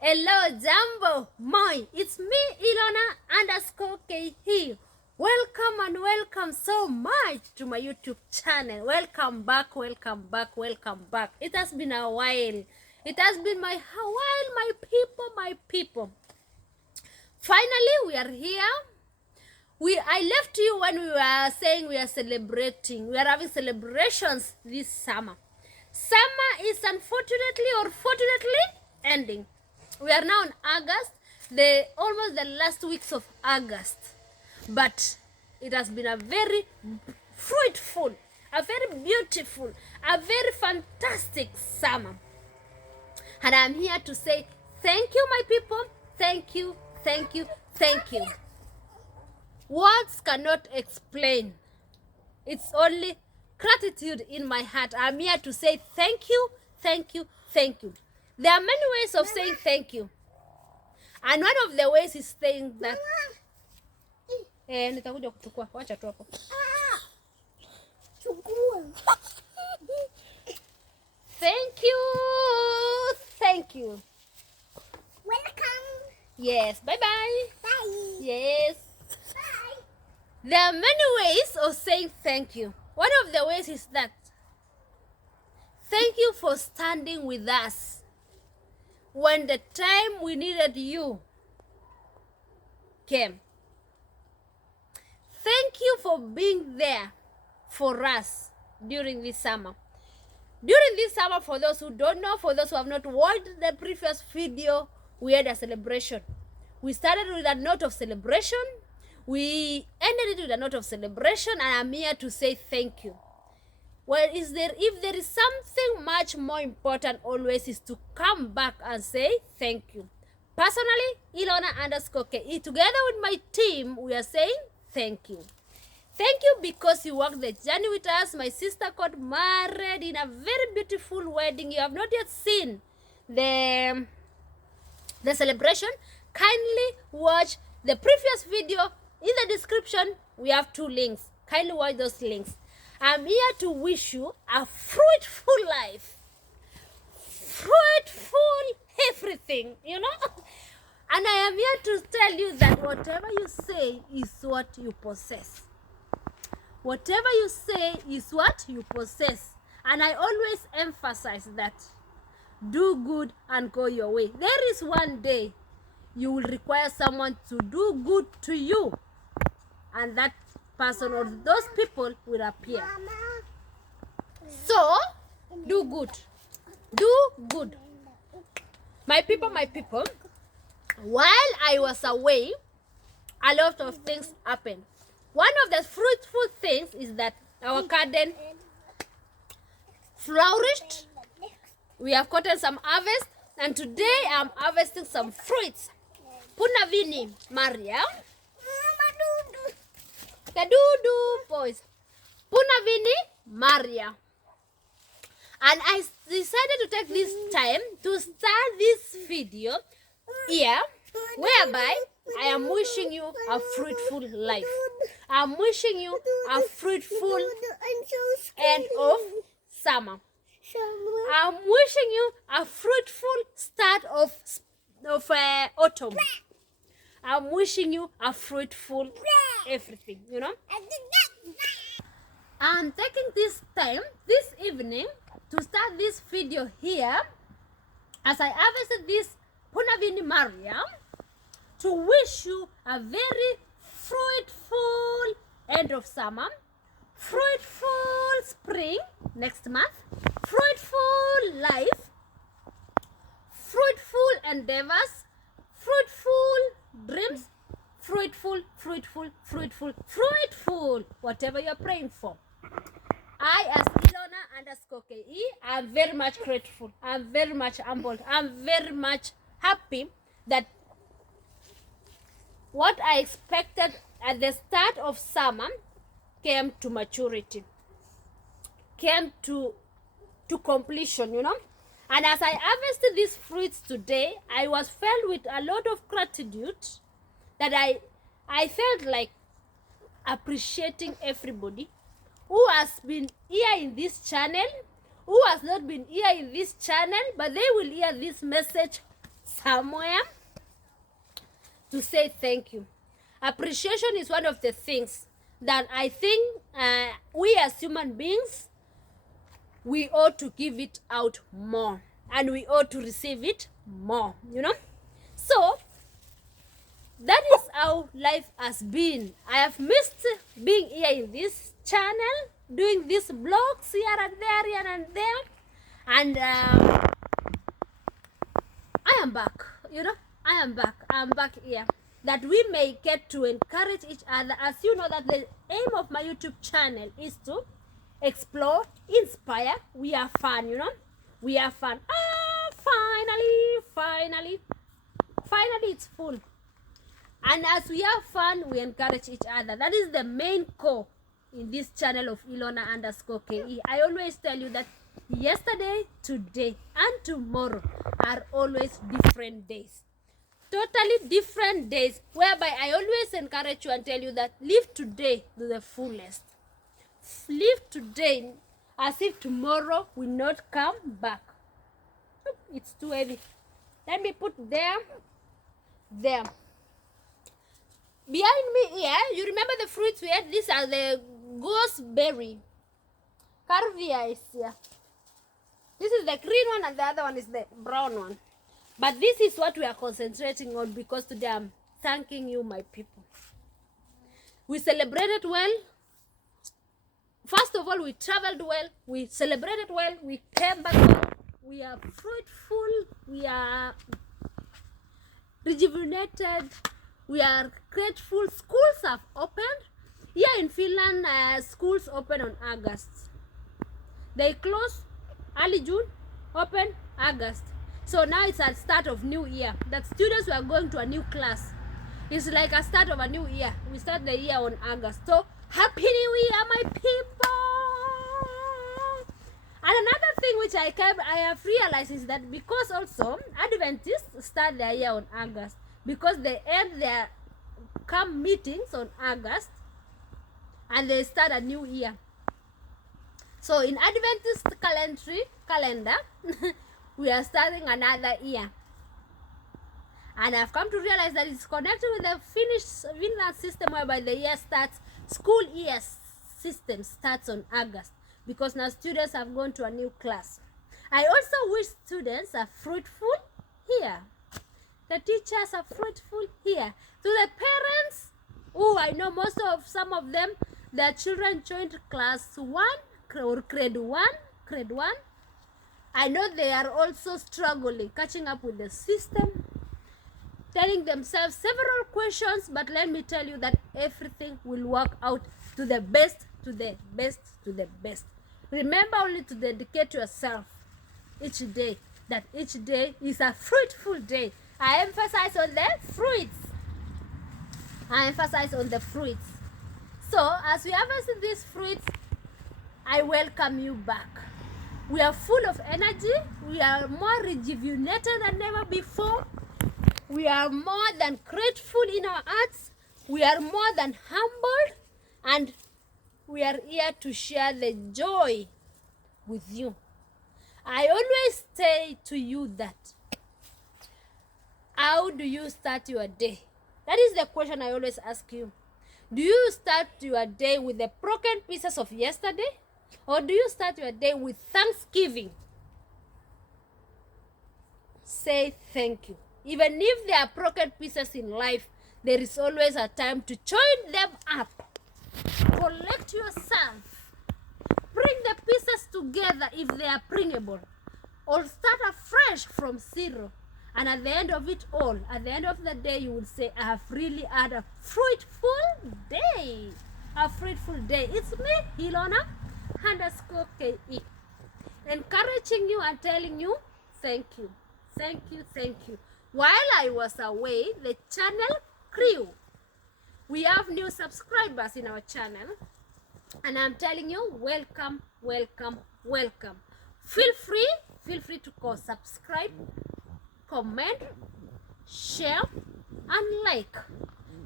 Hello, Jambo, moi. It's me, Ilona_K here. Welcome and welcome so much to my YouTube channel. Welcome back, welcome back, welcome back. It has been a while. It has been a while, my people. Finally, we are here. I left you when we were saying we are celebrating. We are having celebrations this summer. Summer is unfortunately or fortunately ending. We are now in August, almost the last weeks of August. But it has been a very fruitful, a very beautiful, a very fantastic summer. And I'm here to say thank you, my people. Thank you, thank you, thank you. Words cannot explain. It's only gratitude in my heart. I'm here to say thank you, thank you, thank you. There are many ways of saying thank you. And one of the ways is saying that nitakuja kuchukua, wacha tu hapo. Thank you. Thank you. Welcome. Yes, bye-bye. Bye. Yes. Bye. There are many ways of saying thank you. One of the ways is that thank you for standing with us when the time we needed you came. Thank you for being there for us during this summer. During this summer, for those who don't know, for those who have not watched the previous video, we had a celebration. We started with a note of celebration. We ended it with a note of celebration, and I'm here to say thank you. Well, if there is something much more important always is to come back and say thank you. Personally, Ilona_K, together with my team, we are saying thank you. Thank you because you walked the journey with us. My sister got married in a very beautiful wedding. You have not yet seen the celebration. Kindly watch the previous video. In the description, we have 2 links. Kindly watch those links. I'm here to wish you a fruitful life. Fruitful everything, you know. And I am here to tell you that whatever you say is what you possess. Whatever you say is what you possess. And I always emphasize that. Do good and go your way. There is one day you will require someone to do good to you. And that person or those people will appear. So, do good. Do good. My people, while I was away, a lot of things happened. One of the fruitful things is that our garden flourished. We have gotten some harvest, and today I'm harvesting some fruits. Punavini Maria. Kadudu boys. Punavini Maria. And I decided to take this time to start this video here, whereby I am wishing you a fruitful life. I'm wishing you a fruitful end of summer. I'm wishing you a fruitful start of autumn. I'm wishing you a fruitful everything, you know. I'm taking this time, this evening, to start this video here as I harvested this Punavini Maria to wish you a very fruitful end of summer, fruitful spring next month, fruitful life, fruitful endeavors, fruitful dreams, fruitful, whatever you're praying for. I, as Ilona_K, am very much grateful. I'm very much humbled. I'm very much happy that what I expected at the start of summer came to maturity, came to completion, you know. And as I harvested these fruits today, I was filled with a lot of gratitude that I felt like appreciating everybody who has been here in this channel, who has not been here in this channel, but they will hear this message somewhere to say thank you. Appreciation is one of the things that I think we as human beings, we ought to give it out more, and we ought to receive it more, you know. So that is how life has been. I have missed being here in this channel, doing these vlogs here and there, and I am back, you know. I'm back here, that we may get to encourage each other. As you know, that the aim of my YouTube channel is to explore, inspire. We are fun, you know. We are fun. Finally it's full. And as we have fun, we encourage each other. That is the main core in this channel of Ilona_KE. I always tell you that yesterday, today, and tomorrow are always different days. Totally different days, whereby I always encourage you and tell you that live today to the fullest. Live today as if tomorrow will not come back. It's too heavy. Let me put there. Behind me here, you remember the fruits we had? These are the gooseberry. Carvia is here. This is the green one and the other one is the brown one. But this is what we are concentrating on, because today I'm thanking you, my people. We celebrated well. First of all, we traveled well. We celebrated well. We came back well. We are fruitful. We are rejuvenated. We are grateful. Schools have opened. Here in Finland, schools open on August. They close early June, open August. So now it's a start of new year. That students were going to a new class. It's like a start of a new year. We start the year on August. So happy new year, my people. And another thing which I have realized is that because also Adventists start their year on August, because they end their camp meetings on August and they start a new year. So in Adventist calendar, we are starting another year. And I've come to realize that it's connected with the Finland system, whereby the year starts, school year system starts on August, because now students have gone to a new class. I also wish students are fruitful here. The teachers are fruitful here. To the parents, I know some of them, their children joined class 1 or grade 1. I know they are also struggling, catching up with the system, telling themselves several questions, but let me tell you that everything will work out to the best, to the best, to the best. Remember only to dedicate yourself each day, that each day is a fruitful day. I emphasize on the fruits. So as we harvest these fruits, I welcome you back. We are full of energy. We are more rejuvenated than ever before. We are more than grateful in our hearts. We are more than humbled. And we are here to share the joy with you. I always say to you that, how do you start your day? That is the question I always ask you. Do you start your day with the broken pieces of yesterday? Or do you start your day with thanksgiving? Say thank you. Even if there are broken pieces in life, there is always a time to join them up. Collect yourself. Bring the pieces together if they are bringable. Or start afresh from zero. And at the end of it all, at the end of the day, you will say, I have really had a fruitful day. A fruitful day. It's me, Ilona_KE. Encouraging you and telling you, thank you. Thank you, thank you. While I was away, the channel grew. We have new subscribers in our channel. And I'm telling you, welcome, welcome, welcome. Feel free to subscribe, comment, share, and like.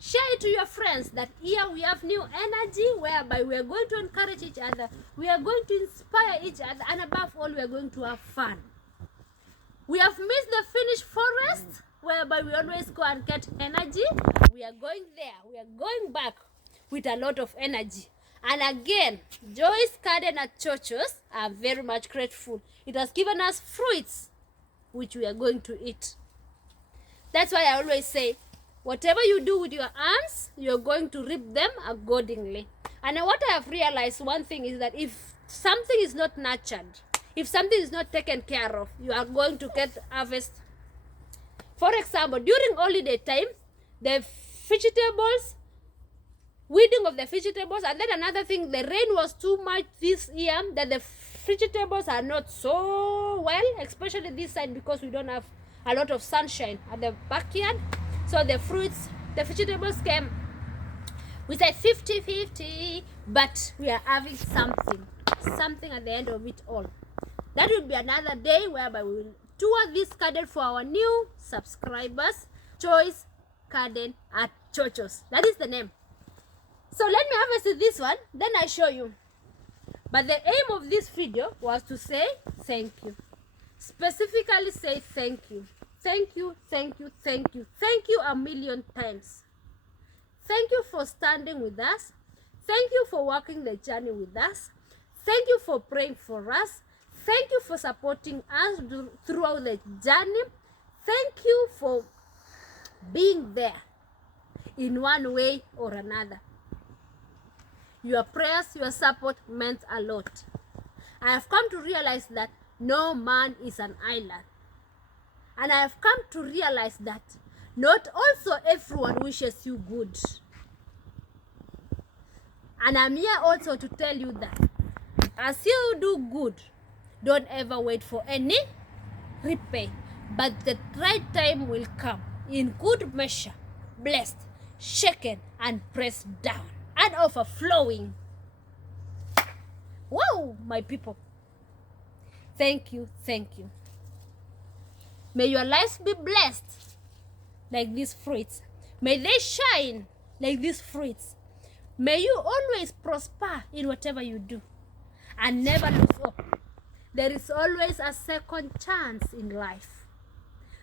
Share it to your friends that here we have new energy, whereby we are going to encourage each other, we are going to inspire each other, and above all, we are going to have fun. We have missed the Finnish forest. whereby we always go and get energy. We are going there. We are going back with a lot of energy. And again, Joyce Garden at Chochos, I'm very much grateful. It has given us fruits which we are going to eat. That's why I always say, whatever you do with your hands, you're going to reap them accordingly. And what I have realized, one thing is that if something is not nurtured, if something is not taken care of, you are going to get harvest. For example, during holiday time, the vegetables, weeding of the vegetables, and then another thing, the rain was too much this year that the vegetables are not so well, especially this side because we don't have a lot of sunshine at the backyard. So the fruits, the vegetables came, we say 50-50, but we are having something at the end of it all. That will be another day whereby we will tour this garden for our new subscribers. Joyce Garden at Chochos. That is the name. So let me harvest this one, then I show you. But the aim of this video was to say thank you. Specifically say thank you. Thank you, thank you, thank you. Thank you a million times. Thank you for standing with us. Thank you for walking the journey with us. Thank you for praying for us. Thank you for supporting us throughout the journey. Thank you for being there in one way or another. Your prayers, your support meant a lot. I have come to realize that no man is an island. And I have come to realize that not also everyone wishes you good. And I'm here also to tell you that as you do good, don't ever wait for any repay. But the right time will come in good measure, blessed, shaken, and pressed down, and overflowing. Wow, my people. Thank you, thank you. May your lives be blessed like these fruits. May they shine like these fruits. May you always prosper in whatever you do and never lose hope. There is always a second chance in life.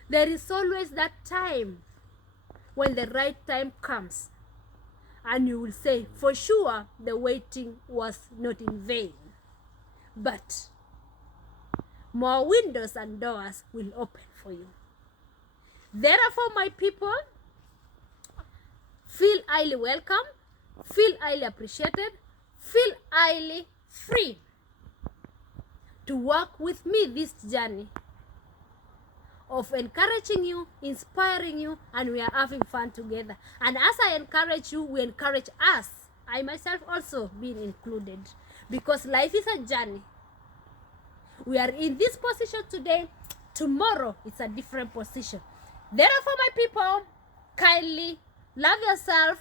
There is always that time when the right time comes and you will say, for sure, the waiting was not in vain. But more windows and doors will open for you. Therefore, my people, feel highly welcome, feel highly appreciated, feel highly free to walk with me this journey of encouraging you, inspiring you, and we are having fun together. And as I encourage you, we encourage us. I myself also being included, because life is a journey. We are in this position today. Tomorrow, it's a different position. Therefore, my people, kindly love yourself,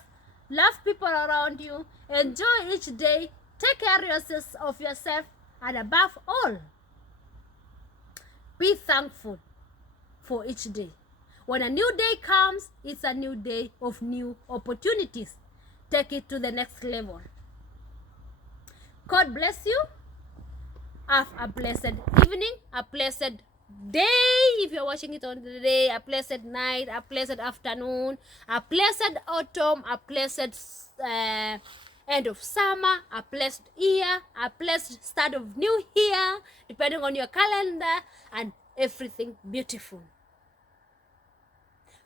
love people around you, enjoy each day, take care of yourself, and above all, be thankful for each day. When a new day comes, it's a new day of new opportunities. Take it to the next level. God bless you. Have a blessed evening, a blessed day if you're watching it on the day, a blessed night, a blessed afternoon, a blessed autumn, a blessed end of summer, a blessed year, a blessed start of new year, depending on your calendar, and everything beautiful.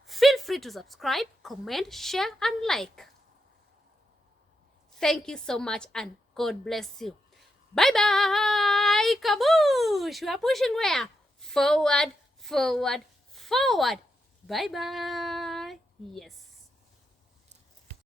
Feel free to subscribe, comment, share, and like. Thank you so much, and God bless you. Bye-bye! Kaboosh! We are pushing where? Forward, forward, forward. Bye-bye. Yes.